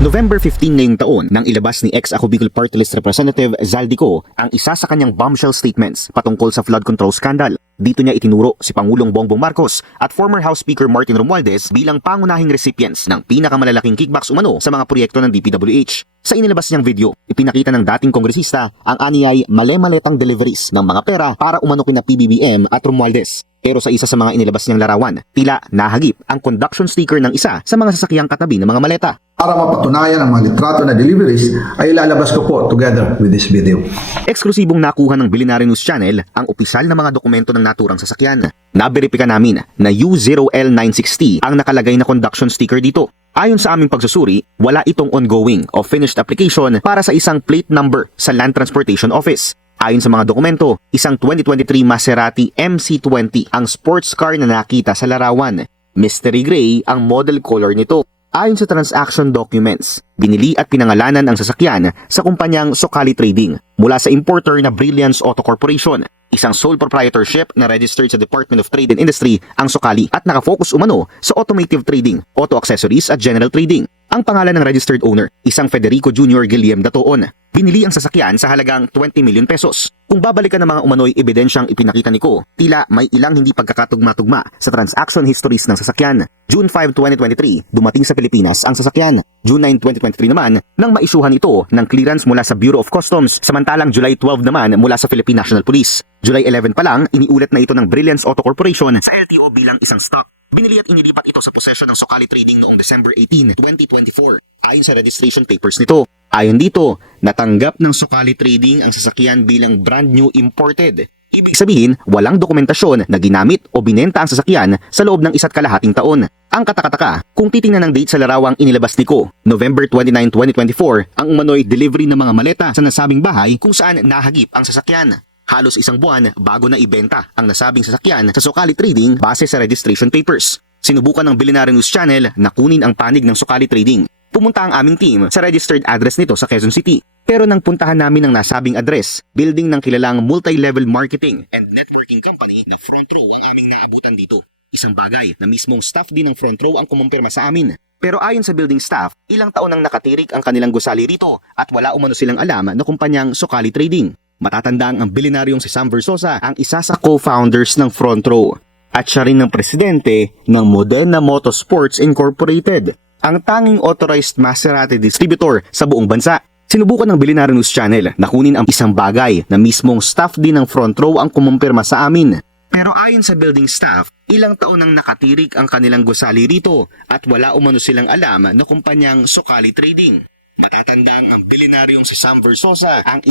November 15 ngayong taon nang ilabas ni ex-Ako Bicol Party List Representative Zaldico ang isa sa kanyang bombshell statements patungkol sa flood control scandal. Dito niya itinuro si Pangulong Bongbong Marcos at former House Speaker Martin Romualdez bilang pangunahing recipients ng pinakamalalaking kickbacks umano sa mga proyekto ng DPWH. Sa inilabas niyang video, ipinakita ng dating kongresista ang aniyay male-maletang deliveries ng mga pera para umano kina PBBM at Romualdez. Pero sa isa sa mga inilabas niyang larawan, tila nahagip ang conduction sticker ng isa sa mga sasakyang katabi ng mga maleta. Para mapatunayan ang mga litrato na deliveries ay ilalabas ko po together with this video. Eksklusibong nakuha ng Bilinari News Channel ang opisyal na mga dokumento ng naturang sasakyan. Naberipika namin na U0L960 ang nakalagay na conduction sticker dito. Ayon sa aming pagsusuri, wala itong ongoing o finished application para sa isang plate number sa Land Transportation Office. Ayon sa mga dokumento, isang 2023 Maserati MC20 ang sports car na nakita sa larawan. Mystery gray ang model color nito. Ayon sa transaction documents, binili at pinangalanan ang sasakyan sa kumpanyang Socali Trading mula sa importer na Brilliance Auto Corporation. Isang sole proprietorship na registered sa Department of Trade and Industry ang Socali at nakafocus umano sa automotive trading, auto accessories at general trading. Ang pangalan ng registered owner, isang Federico Jr. Guillem Datoon. Binili ang sasakyan sa halagang 20 million pesos. Kung babalikan ng mga umano'y ebidensyang ipinakita ni Ko, tila may ilang hindi pagkakatugma-tugma sa transaction histories ng sasakyan. June 5, 2023, dumating sa Pilipinas ang sasakyan. June 9, 2023 naman, nang maisyuhan ito ng clearance mula sa Bureau of Customs, samantalang July 12 naman mula sa Philippine National Police. July 11 pa lang, iniulat na ito ng Brilliance Auto Corporation sa LTO bilang isang stock. Binili at inilipat ito sa posesyon ng Socali Trading noong December 18, 2024. Ayon sa registration papers nito. Ayon dito, natanggap ng Socali Trading ang sasakyan bilang brand new imported. Ibig sabihin, walang dokumentasyon na ginamit o binenta ang sasakyan sa loob ng 1.5 taon. Ang katakataka, kung titingnan ng date sa larawang inilabas ni Ko, November 29, 2024, ang umano'y delivery ng mga maleta sa nasabing bahay kung saan nahagip ang sasakyan. Halos isang buwan bago na ibenta ang nasabing sasakyan sa Socali Trading base sa registration papers. Sinubukan ng Bilinari News Channel na kunin ang panig ng Socali Trading. Pumunta ang aming team sa registered address nito sa Quezon City. Pero nang puntahan namin ang nasabing address, building ng kilalang multi-level marketing and networking company na Front Row ang aming naabutan dito. Isang bagay na mismong staff din ng Front Row ang kumumpirma sa amin. Pero ayon sa building staff, ilang taon nang nakatirik ang kanilang gusali rito at wala umano silang alam na kumpanyang Socali Trading. Matatandang ang bilyonaryong si Sam Versosa ang isa sa co-founders ng Front Row. At siya rin ng presidente ng Modena Motorsports Incorporated, ang tanging authorized Maserati distributor sa buong bansa. Sinubukan ng Bilinari News Channel na kunin ang isang bagay na mismong staff din ng Front Row ang kumumpirma sa amin. Pero ayon sa building staff, ilang taon nang nakatirik ang kanilang gusali rito at wala umano silang alam na kumpanyang Socali Trading. Matatandang ang bilyonaryong si Sam Versosa ang